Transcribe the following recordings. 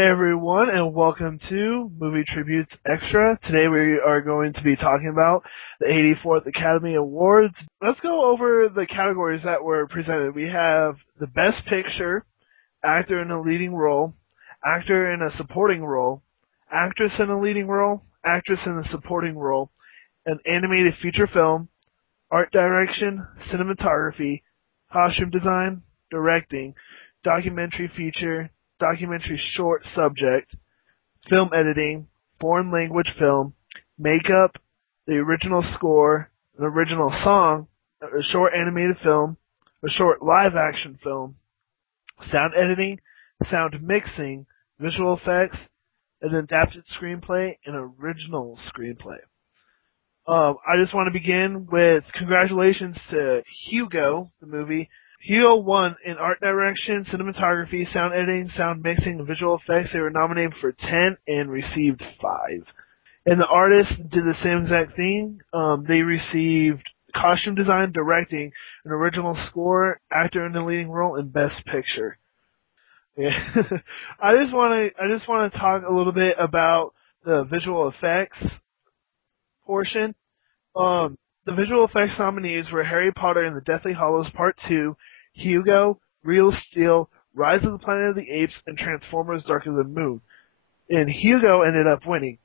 Hey everyone, and welcome to Movie Tributes Extra. Today we are going to be talking about the 84th Academy Awards. Let's go over the categories that were presented. We have the Best Picture, Actor in a Leading Role, Actor in a Supporting Role, Actress in a Leading Role, Actress in a Supporting Role, an Animated Feature Film, Art Direction, Cinematography, Costume Design, Directing, Documentary Feature, Documentary Short Subject, Film Editing, Foreign Language Film, Makeup, the Original Score, an Original Song, a Short Animated Film, a Short Live Action Film, Sound Editing, Sound Mixing, Visual Effects, an Adapted Screenplay, and Original Screenplay. I just want to begin with congratulations to Hugo, the movie. Hugo won in art direction, cinematography, sound editing, sound mixing, and visual effects. They were nominated for 10 and received 5. And the artists did the same exact thing. They received costume design, directing, an original score, actor in the leading role, and best picture. Yeah. I just want to talk a little bit about the visual effects portion. The visual effects nominees were Harry Potter and the Deathly Hallows Part 2, Hugo, Real Steel, Rise of the Planet of the Apes, and Transformers Darker Than Moon. And Hugo ended up winning.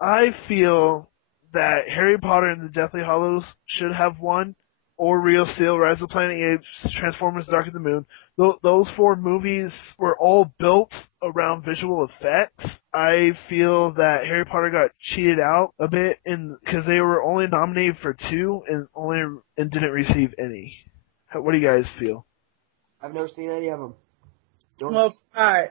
I feel that Harry Potter and the Deathly Hallows should have won, or Real Steel, Rise of the Planet of the Apes, Transformers Darker Than Moon. Those 4 movies were all built around visual effects. I feel that Harry Potter got cheated out a bit because they were only nominated for 2 and didn't receive any. What do you guys feel? I've never seen any of them. Well, alright.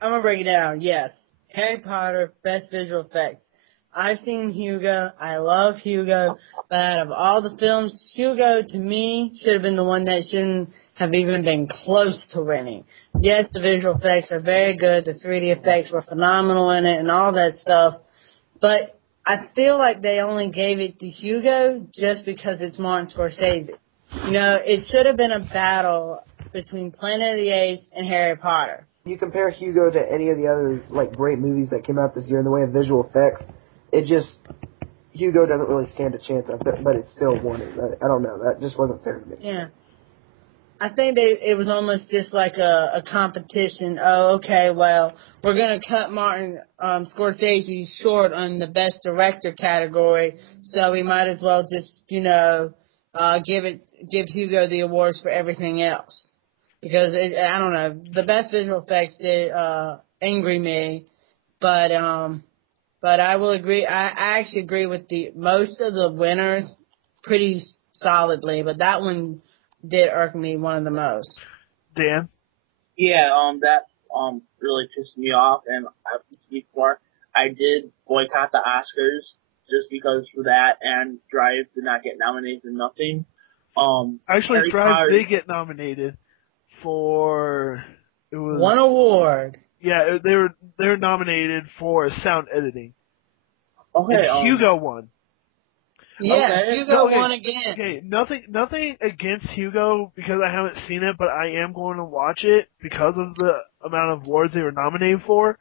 I'm going to break it down. Yes. Harry Potter, best visual effects. I've seen Hugo. I love Hugo. But out of all the films, Hugo, to me, should have been the one that shouldn't have even been close to winning. Yes, the visual effects are very good. The 3D effects were phenomenal in it and all that stuff. But I feel like they only gave it to Hugo just because it's Martin Scorsese. You know, it should have been a battle between Planet of the Apes and Harry Potter. You compare Hugo to any of the other great movies that came out this year in the way of visual effects, Hugo doesn't really stand a chance of it, but it still won it. I don't know. That just wasn't fair to me. Yeah. I think it was almost just like a competition. Oh, okay, well, we're going to cut Martin Scorsese short on the best director category, so we might as well just, give Hugo the awards for everything else. Because, I don't know, the best visual effects did angry me, but I will agree. I actually agree with most of the winners pretty solidly, but that one did irk me one of the most. Dan? Yeah, that really pissed me off, and I have to speak for. I did boycott the Oscars just because for that, and Drive did not get nominated for nothing. Actually, Drive did get nominated for one award. Yeah, they were nominated for sound editing. Okay, and Hugo won. Yeah, okay. Hugo won again. Okay, nothing against Hugo because I haven't seen it, but I am going to watch it because of the amount of awards they were nominated for.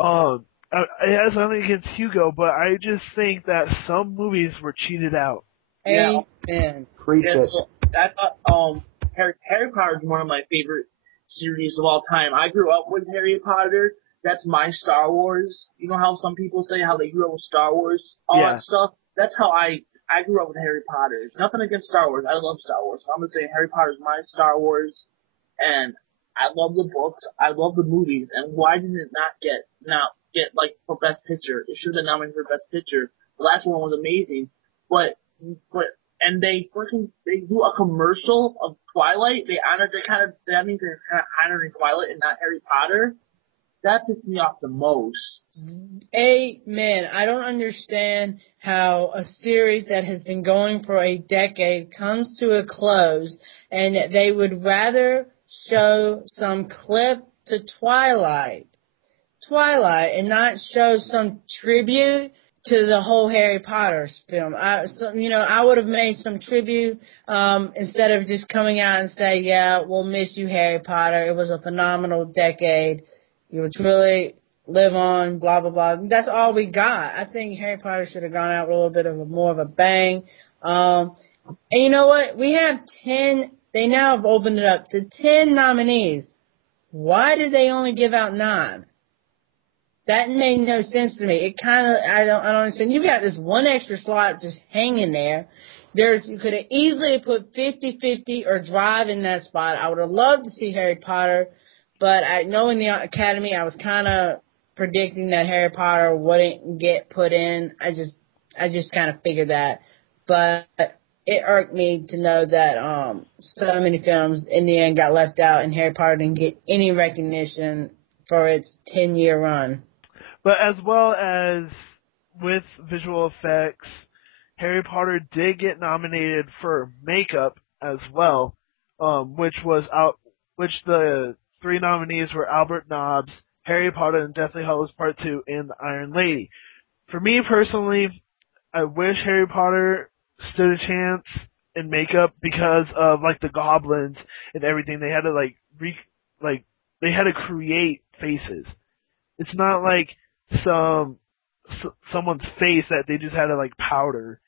It has nothing against Hugo, but I just think that some movies were cheated out. Yeah, preach it. So I thought Harry Potter is one of my favorite series of all time. I grew up with Harry Potter. That's my Star Wars. You know how some people say how they grew up with Star Wars, all that stuff. That's how I grew up with Harry Potter. Nothing against Star Wars. I love Star Wars. So I'm gonna say Harry Potter is my Star Wars, and I love the books. I love the movies. And why did it not get for Best Picture? It should have been nominated for Best Picture. The last one was amazing, but they do a commercial of Twilight. That means they're kind of honoring Twilight and not Harry Potter. That pissed me off the most. Amen. I don't understand how a series that has been going for a decade comes to a close and they would rather show some clip to Twilight and not show some tribute to the whole Harry Potter film. I would have made some tribute instead of just coming out and say, yeah, we'll miss you, Harry Potter. It was a phenomenal decade. You were truly live on, blah, blah, blah. That's all we got. I think Harry Potter should have gone out with a little bit of more of a bang. And you know what? We have 10, they now have opened it up to 10 nominees. Why did they only give out 9? That made no sense to me. It kind of, I don't understand. You got this one extra slot just hanging there. You could have easily put 50-50 or Drive in that spot. I would have loved to see Harry Potter, but knowing the Academy, I was kind of predicting that Harry Potter wouldn't get put in. I just kind of figured that. But it irked me to know that so many films in the end got left out and Harry Potter didn't get any recognition for its 10-year run. But as well as with visual effects, Harry Potter did get nominated for makeup as well, which the 3 nominees were Albert Nobbs, Harry Potter and Deathly Hallows Part 2, and The Iron Lady. For me personally, I wish Harry Potter stood a chance in makeup because of like the goblins and everything. They had to they had to create faces. It's not like someone's face that they just had to like powder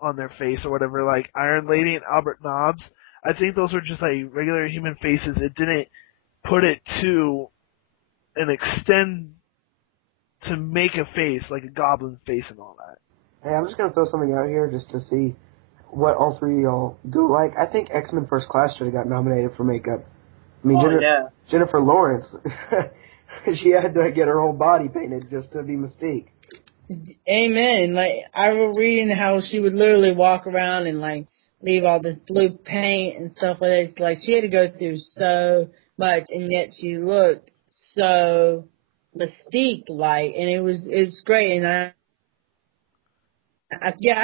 on their face or whatever. Like Iron Lady and Albert Nobbs, I think those were just like regular human faces. It didn't put it to an extent to make a face like a goblin face and all that. Hey, I'm just gonna throw something out here just to see what all 3 of y'all go like. I think X-Men First Class should have got nominated for makeup. I mean, Jennifer Lawrence, she had to get her whole body painted just to be Mystique. Amen. Like, I was reading how she would literally walk around and, like, leave all this blue paint and stuff like that. It's like, she had to go through so much, and yet she looked so Mystique-like, and it was great, and I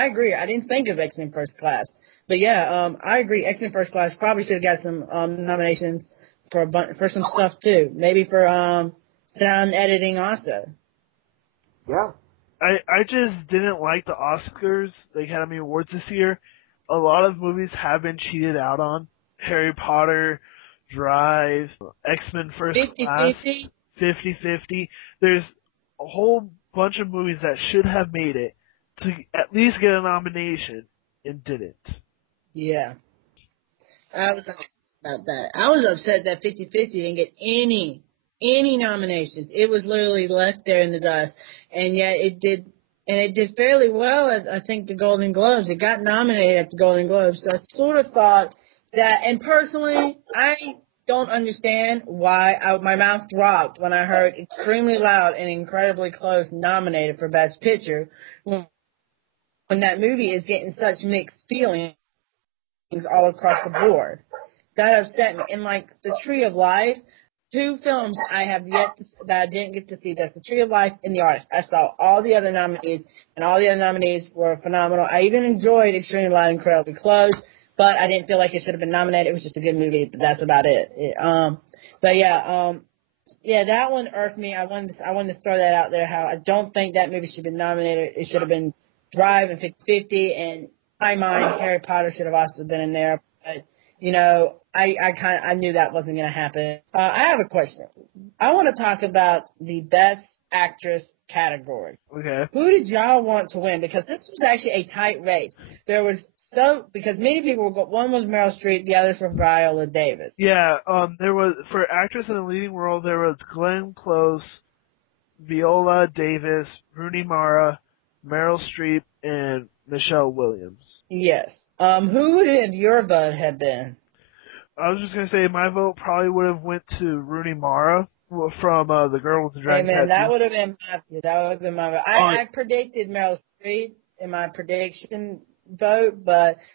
agree. I didn't think of X-Men First Class. But, yeah, I agree. X-Men First Class probably should have got some nominations for some stuff, too. Maybe for sound editing also. Yeah. I just didn't like the Oscars, the Academy Awards this year. A lot of movies have been cheated out on. Harry Potter, Drive, X-Men First Class, 50-50. There's a whole bunch of movies that should have made it to at least get a nomination and didn't. Yeah. I was upset about that. I was upset that 50-50 didn't get any nominations. It was literally left there in the dust. And yet it did fairly well at, I think, the Golden Globes. It got nominated at the Golden Globes. So I sort of thought that, and personally, I don't understand why my mouth dropped when I heard Extremely Loud and Incredibly Close nominated for Best Picture when that movie is getting such mixed feelings all across the board. That upset me. And like The Tree of Life, 2 films I have that I didn't get to see. That's The Tree of Life and The Artist. I saw all the other nominees, and all the other nominees were phenomenal. I even enjoyed Extremely Loud and Incredibly Close, but I didn't feel like it should have been nominated. It was just a good movie, but that's about it. Yeah, that one irked me. I wanted to throw that out there. How I don't think that movie should have been nominated. It should have been Drive and 50-50, and in my mind, Harry Potter should have also been in there. But you know, I knew that wasn't going to happen. I have a question. I want to talk about the Best Actress category. Okay. Who did y'all want to win? Because this was actually a tight race. Because many people one was Meryl Streep, the others were Viola Davis. Yeah, there was, for actress in a leading role, there was Glenn Close, Viola Davis, Rooney Mara, Meryl Streep, and Michelle Williams. Yes. Who did your vote have been? I was just gonna say my vote probably would have went to Rooney Mara from The Girl with the Dragon Tattoo. That would have been my vote. I predicted Meryl Streep in my prediction vote,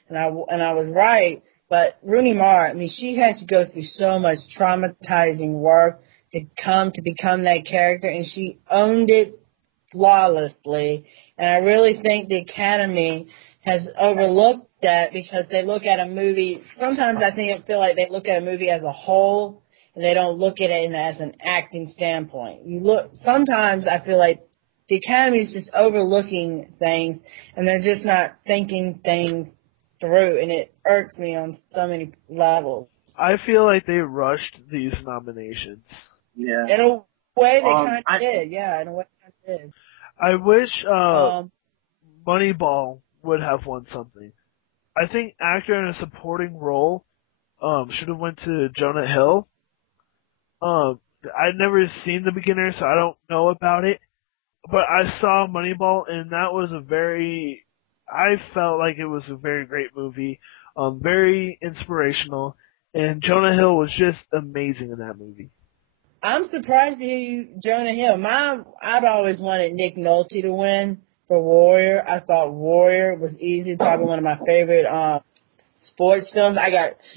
and I was right. But Rooney Mara, I mean, she had to go through so much traumatizing work to become that character, and she owned it flawlessly. And I really think the Academy has overlooked that because they look at a movie. Sometimes I feel like they look at a movie as a whole, and they don't look at it as an acting standpoint. Sometimes I feel like the Academy is just overlooking things, and they're just not thinking things through, and it irks me on so many levels. I feel like they rushed these nominations. Yeah. In a way they kind of did, yeah, in a way they kind of did. I wish Um, Moneyball would have won something. I think actor in a supporting role should have went to Jonah Hill. I'd never seen The Beginner, so I don't know about it. But I saw Moneyball, and that was I felt like it was a very great movie, very inspirational, and Jonah Hill was just amazing in that movie. I'm surprised to hear you, Jonah Hill. I'd always wanted Nick Nolte to win for Warrior. I thought Warrior was easy, probably one of my favorite sports films.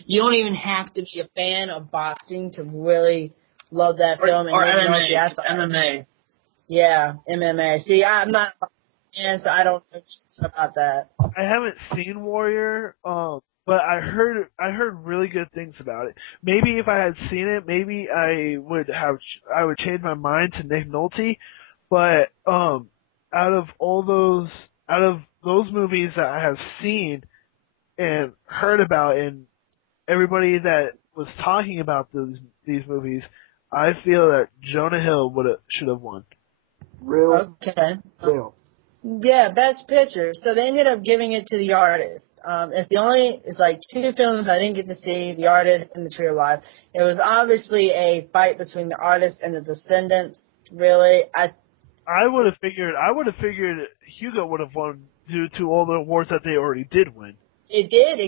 You don't even have to be a fan of boxing to really love that film. Or Nick MMA. Nolte, MMA. Yeah, MMA. See, I'm not a fan, so I don't know about that. I haven't seen Warrior, but I heard really good things about it. Maybe if I had seen it, maybe I would change my mind to Nick Nolte. But out of those movies that I have seen and heard about, and everybody that was talking about these movies, I feel that Jonah Hill should have won. Okay. Real. Yeah, Best Picture. So they ended up giving it to The Artist. It's like two films I didn't get to see, The Artist and The Tree of Life. It was obviously a fight between The Artist and The Descendants. Really, I would have figured Hugo would have won due to all the awards that they already did win. It did.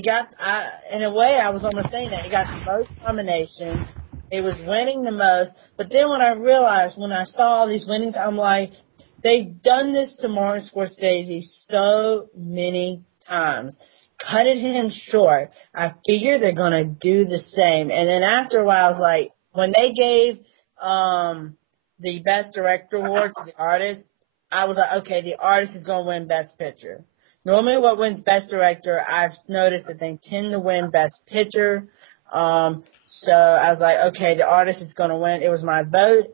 In a way, I was almost saying that. It got the most nominations. It was winning the most. But then when I saw all these winnings, I'm like, they've done this to Martin Scorsese so many times. Cutting him short. I figure they're going to do the same. And then after a while, I was like, when they gave the Best Director award to The Artist, I was like, okay, The Artist is going to win Best Picture. Normally what wins Best Director, I've noticed that they tend to win Best Picture. So I was like, okay, The Artist is going to win. It was my vote.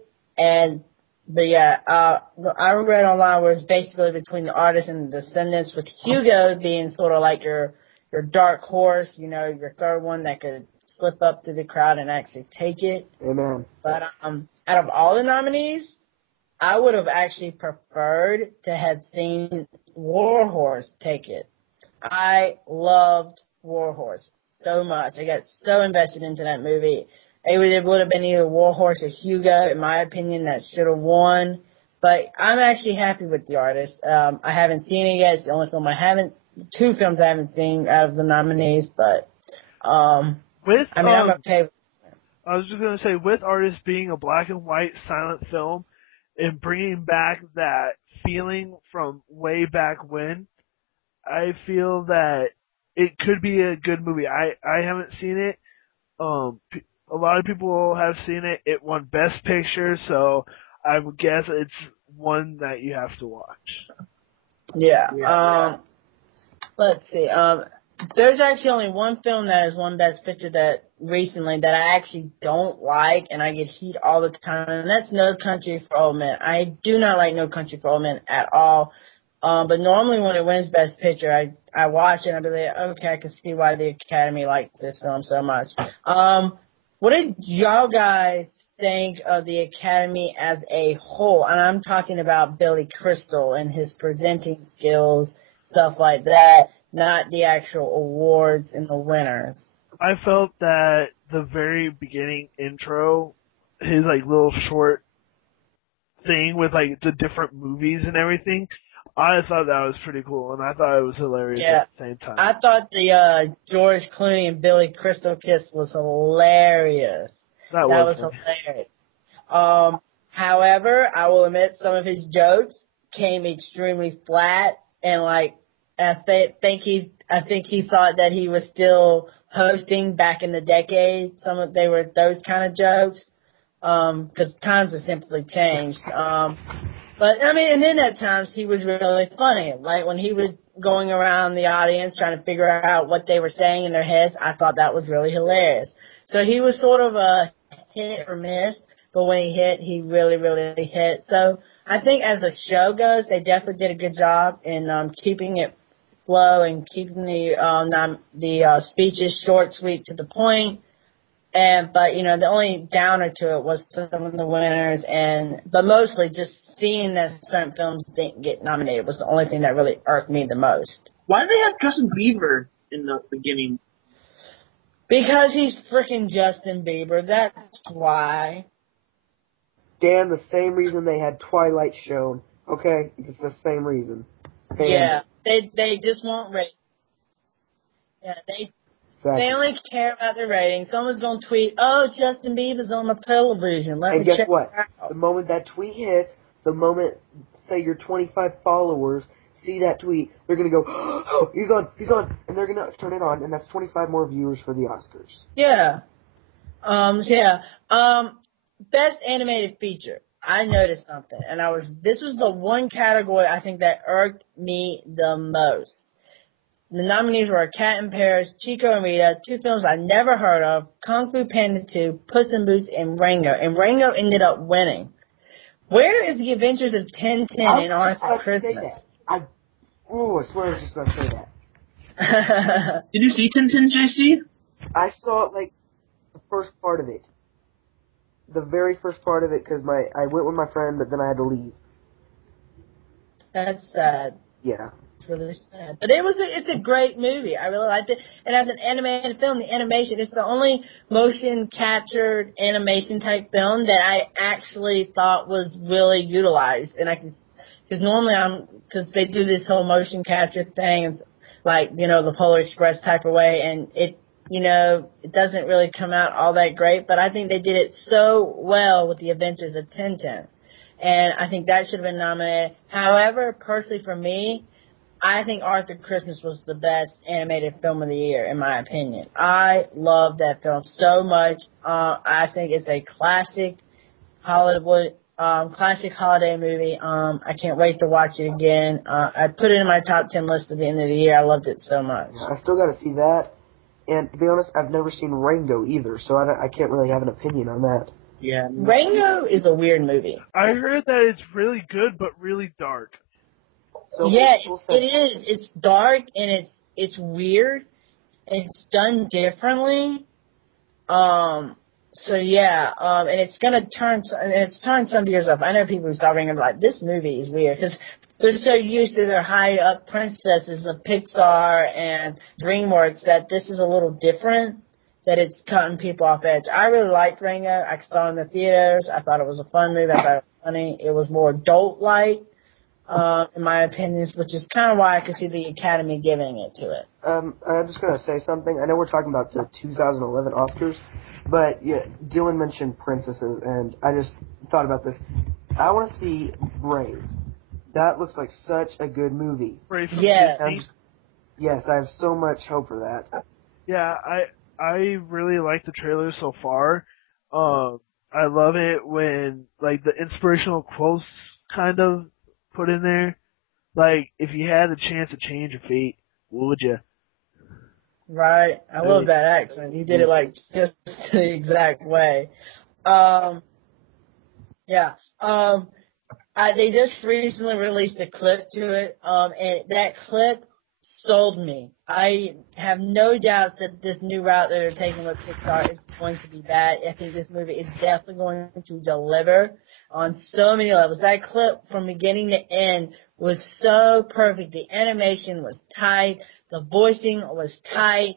But yeah, I read online where it's basically between The Artist and The Descendants, with Hugo being sort of like your dark horse, your third one that could slip up to the crowd and actually take it. Amen. But out of all the nominees, I would have actually preferred to have seen Warhorse take it. I loved Warhorse so much. I got so invested into that movie. It would have been either Warhorse or Hugo, in my opinion, that should have won. But I'm actually happy with The Artist. I haven't seen it yet. It's the only film two films I haven't seen out of the nominees. But I'm okay with it. I was just going to say, with Artist being a black and white silent film and bringing back that feeling from way back when, I feel that it could be a good movie. I haven't seen it. A lot of people have seen it. It won Best Picture, so I would guess it's one that you have to watch. Yeah. Let's see. There's actually only one film that has won Best Picture that recently that I actually don't like, and I get heat all the time, and that's No Country for Old Men. I do not like No Country for Old Men at all. But normally when it wins Best Picture, I watch it and I be like, okay, I can see why the Academy likes this film so much. What did y'all guys think of the Academy as a whole? And I'm talking about Billy Crystal and his presenting skills, stuff like that, not the actual awards and the winners. I felt that the very beginning intro, his little short thing with the different movies and everything, I thought that was pretty cool, and I thought it was hilarious at the same time. I thought the George Clooney and Billy Crystal kiss was hilarious. That was hilarious. However, I will admit some of his jokes came extremely flat, and I think he thought that he was still hosting back in the decade. They were those kind of jokes, because times have simply changed. But, and then at times he was really funny. Like when he was going around the audience trying to figure out what they were saying in their heads, I thought that was really hilarious. So he was sort of a hit or miss, but when he hit, he really, really hit. So I think as the show goes, they definitely did a good job in keeping it flow and keeping the speeches short, sweet, to the point. But the only downer to it was some of the winners, but mostly just seeing that certain films didn't get nominated was the only thing that really irked me the most. Why did they have Justin Bieber in the beginning? Because he's freaking Justin Bieber. That's why. Dan, the same reason they had Twilight shown. Okay, it's the same reason. Yeah, they just want ratings. Yeah, They only care about the ratings. Someone's gonna tweet, "Oh, Justin Bieber's on the television. Let me check guess what? it out." The moment that tweet hits, the moment, say, your 25 followers see that tweet, they're gonna go, "Oh, he's on," and they're gonna turn it on, and that's 25 more viewers for the Oscars. Yeah. Best animated feature. I noticed something, and this was the one category I think that irked me the most. The nominees were Cat in Paris, Chico and Rita, two films I never heard of, Kung Fu Panda 2, Puss in Boots, and Rango. And Rango ended up winning. Where is the Adventures of Tintin and Arthur Christmas? I swear I was just going to say that. Did you see Tintin, JC? I saw, the first part of it. The very first part of it, because I went with my friend, but then I had to leave. That's sad. Yeah. It's really sad. But it's a great movie. I really liked it. And as an animated film, the animation, it's the only motion captured animation type film that I actually thought was really utilized. And because normally because they do this whole motion capture thing, it's like, the Polar Express type of way, and it doesn't really come out all that great, but I think they did it so well with the Adventures of Tintin. And I think that should have been nominated. However, personally for me, I think Arthur Christmas was the best animated film of the year, in my opinion. I love that film so much. I think it's a classic holiday movie. I can't wait to watch it again. I put it in my top 10 list at the end of the year. I loved it so much. I still got to see that. And to be honest, I've never seen Rango either, so I can't really have an opinion on that. Yeah. Rango is a weird movie. I heard that it's really good, but really dark. So yeah, it is. It's dark and it's weird. It's done differently. So yeah, and it's turned some years off. I know people who saw Rango like, this movie is weird because they're so used to their high up princesses of Pixar and DreamWorks that this is a little different. That it's cutting people off edge. I really liked Rango. I saw it in the theaters. I thought it was a fun movie. I thought it was funny. It was more adult-like, in my opinions, which is kind of why I could see the Academy giving it to it. I'm just going to say something. I know we're talking about the 2011 Oscars, but yeah, Dillon mentioned princesses, and I just thought about this. I want to see Brave. That looks like such a good movie. Brave from Yes. Disney. Yes, I have so much hope for that. Yeah, I really like the trailer so far. I love it when the inspirational quotes kind of put in there. Like, if you had the chance to change your fate, what would you? Right. I love that accent. You did it just the exact way. Yeah. They just recently released a clip to it. And that clip sold me. I have no doubts that this new route that they're taking with Pixar is going to be bad. I think this movie is definitely going to deliver on so many levels. That clip from beginning to end was so perfect. The animation was tight. The voicing was tight.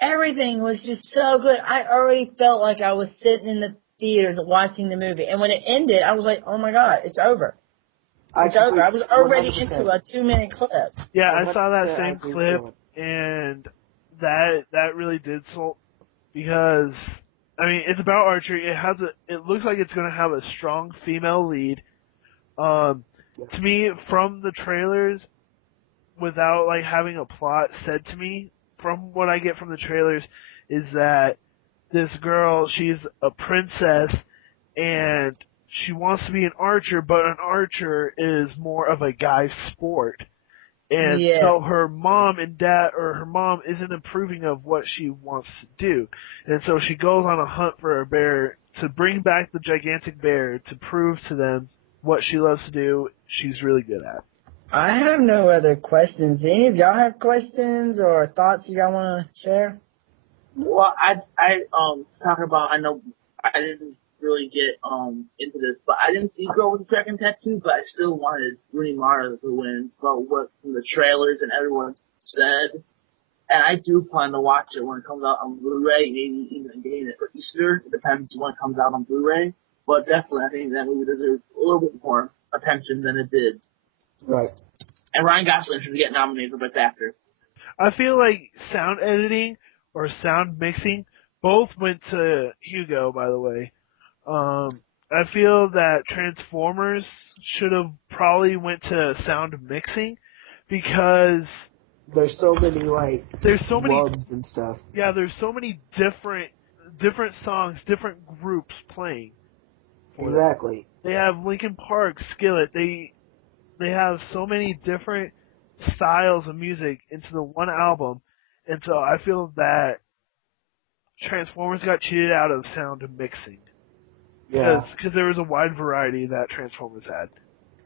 Everything was just so good. I already felt like I was sitting in the theaters watching the movie. And when it ended, I was like, oh my God, it's over. It's over. I was already 100%. Into a 2-minute clip. Yeah, I saw that same clip, and that really did sold, because it's about archery. It looks like it's going to have a strong female lead. To me, from the trailers, without having a plot said to me, from what I get from the trailers, is that this girl, she's a princess, and she wants to be an archer, but an archer is more of a guy's sport. And so her mom and dad, or her mom, isn't approving of what she wants to do. And so she goes on a hunt for a bear to bring back the gigantic bear to prove to them what she loves to do, she's really good at. I have no other questions. Do any of y'all have questions or thoughts you all want to share? Well, I talk about. I know I didn't really get into this, but I didn't see Girl with the Dragon Tattoo, but I still wanted Rooney Mara to win. But what from the trailers and everyone said, and I do plan to watch it when it comes out on Blu-ray, maybe even getting it for Easter. It depends when it comes out on Blu-ray. But definitely, I think that movie deserves a little bit more attention than it did. Right. And Ryan Gosling should get nominated for Best Actor. I feel like sound editing or sound mixing both went to Hugo, by the way. I feel that Transformers should have probably went to sound mixing because there's so many there's so many rubs and stuff. Yeah, there's so many different songs, different groups playing. Exactly. They have Linkin Park, Skillet. They have so many different styles of music into the one album, and so I feel that Transformers got cheated out of sound mixing. Yeah. Because there was a wide variety that Transformers had.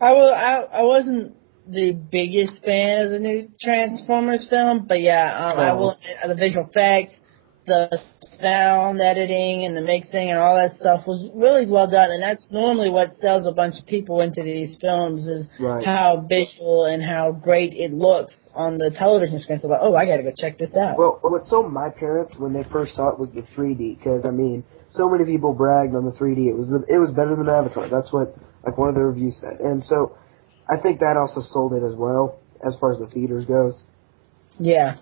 I wasn't the biggest fan of the new Transformers film, but yeah, I will admit the visual effects, the sound editing, and the mixing and all that stuff was really well done, and that's normally what sells a bunch of people into these films is how visual and how great it looks on the television screen. So like, oh, I gotta go check this out. Well, what sold my parents when they first saw it was the 3D, because I mean, so many people bragged on the 3D. It was better than Avatar. That's what one of the reviews said, and so I think that also sold it as well as far as the theaters goes. Yeah.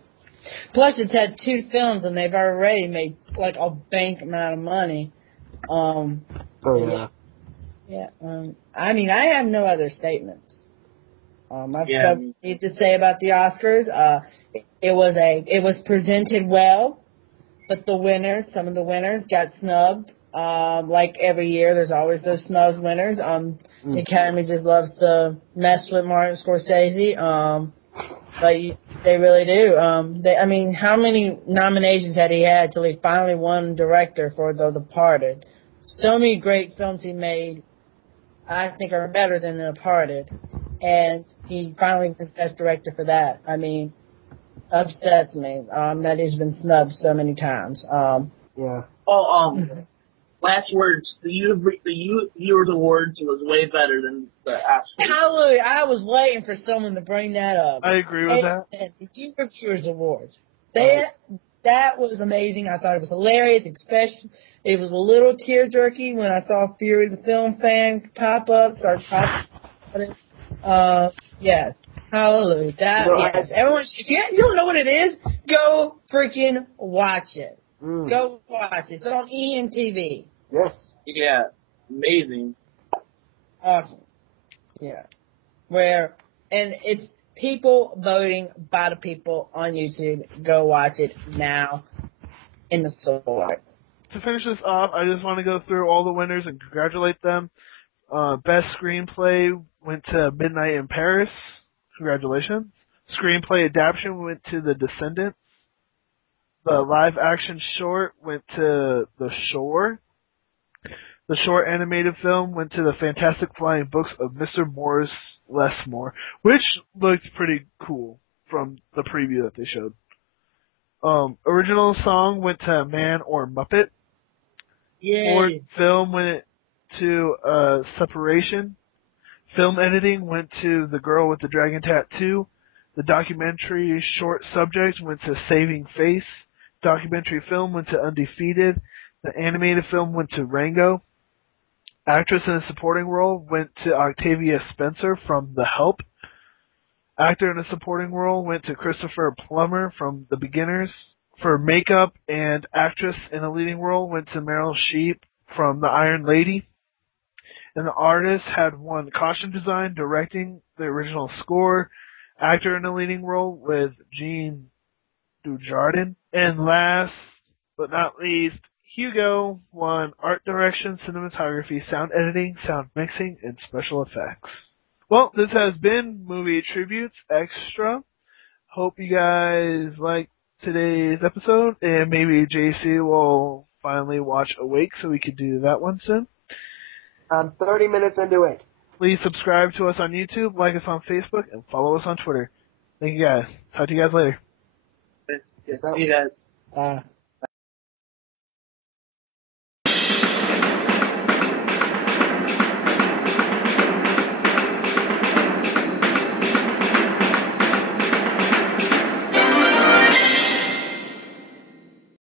Plus, it's had 2 films, and they've already made like a bank amount of money. Yeah. I mean, I have no other statements. I've something to say about the Oscars. It was presented well, but some of the winners got snubbed. Like every year, there's always those snubbed winners. The Academy just loves to mess with Martin Scorsese. But they really do. I mean, how many nominations had he had till he finally won director for The Departed? So many great films he made, I think, are better than The Departed. And he finally was best director for that. I mean, upsets me that he's been snubbed so many times. Yeah. Last words. The Viewers Awards was way better than the Oscars. Hallelujah! I was waiting for someone to bring that up. I agree with that. The Viewers Awards. That was amazing. I thought it was hilarious. Especially, it was a little tear-jerky when I saw Fury the Film Fan pop up, start talking about it. Yes. Hallelujah. Yes. Everyone, if you don't know what it is, go freaking watch it. Go watch it. It's on EMTV. Yes. Yeah. Amazing. Awesome. Yeah. And it's people voting by the people on YouTube. Go watch it now in the store. To finish this off, I just want to go through all the winners and congratulate them. Best screenplay went to Midnight in Paris. Congratulations. Screenplay adaptation went to The Descendants. The live-action short went to The Shore. The short animated film went to The Fantastic Flying Books of Mr. Morris Lessmore, which looked pretty cool from the preview that they showed. Original song went to Man or Muppet. Short film went to Separation. Film editing went to The Girl with the Dragon Tattoo. The documentary short subject went to Saving Face. Documentary film went to Undefeated. The animated film went to Rango. Actress in a supporting role went to Octavia Spencer from The Help. Actor in a supporting role went to Christopher Plummer from The Beginners. For makeup and actress in a leading role went to Meryl Streep from The Iron Lady. And the artist had won costume design, directing the original score, actor in a leading role with Jean Dujardin. And last but not least, Hugo won art direction, cinematography, sound editing, sound mixing, and special effects. Well, this has been Movie Tributes Extra. Hope you guys liked today's episode, and maybe JC will finally watch Awake so we could do that one soon. I'm 30 minutes into it. Please subscribe to us on YouTube, like us on Facebook, and follow us on Twitter. Thank you guys. Talk to you guys later. See you guys.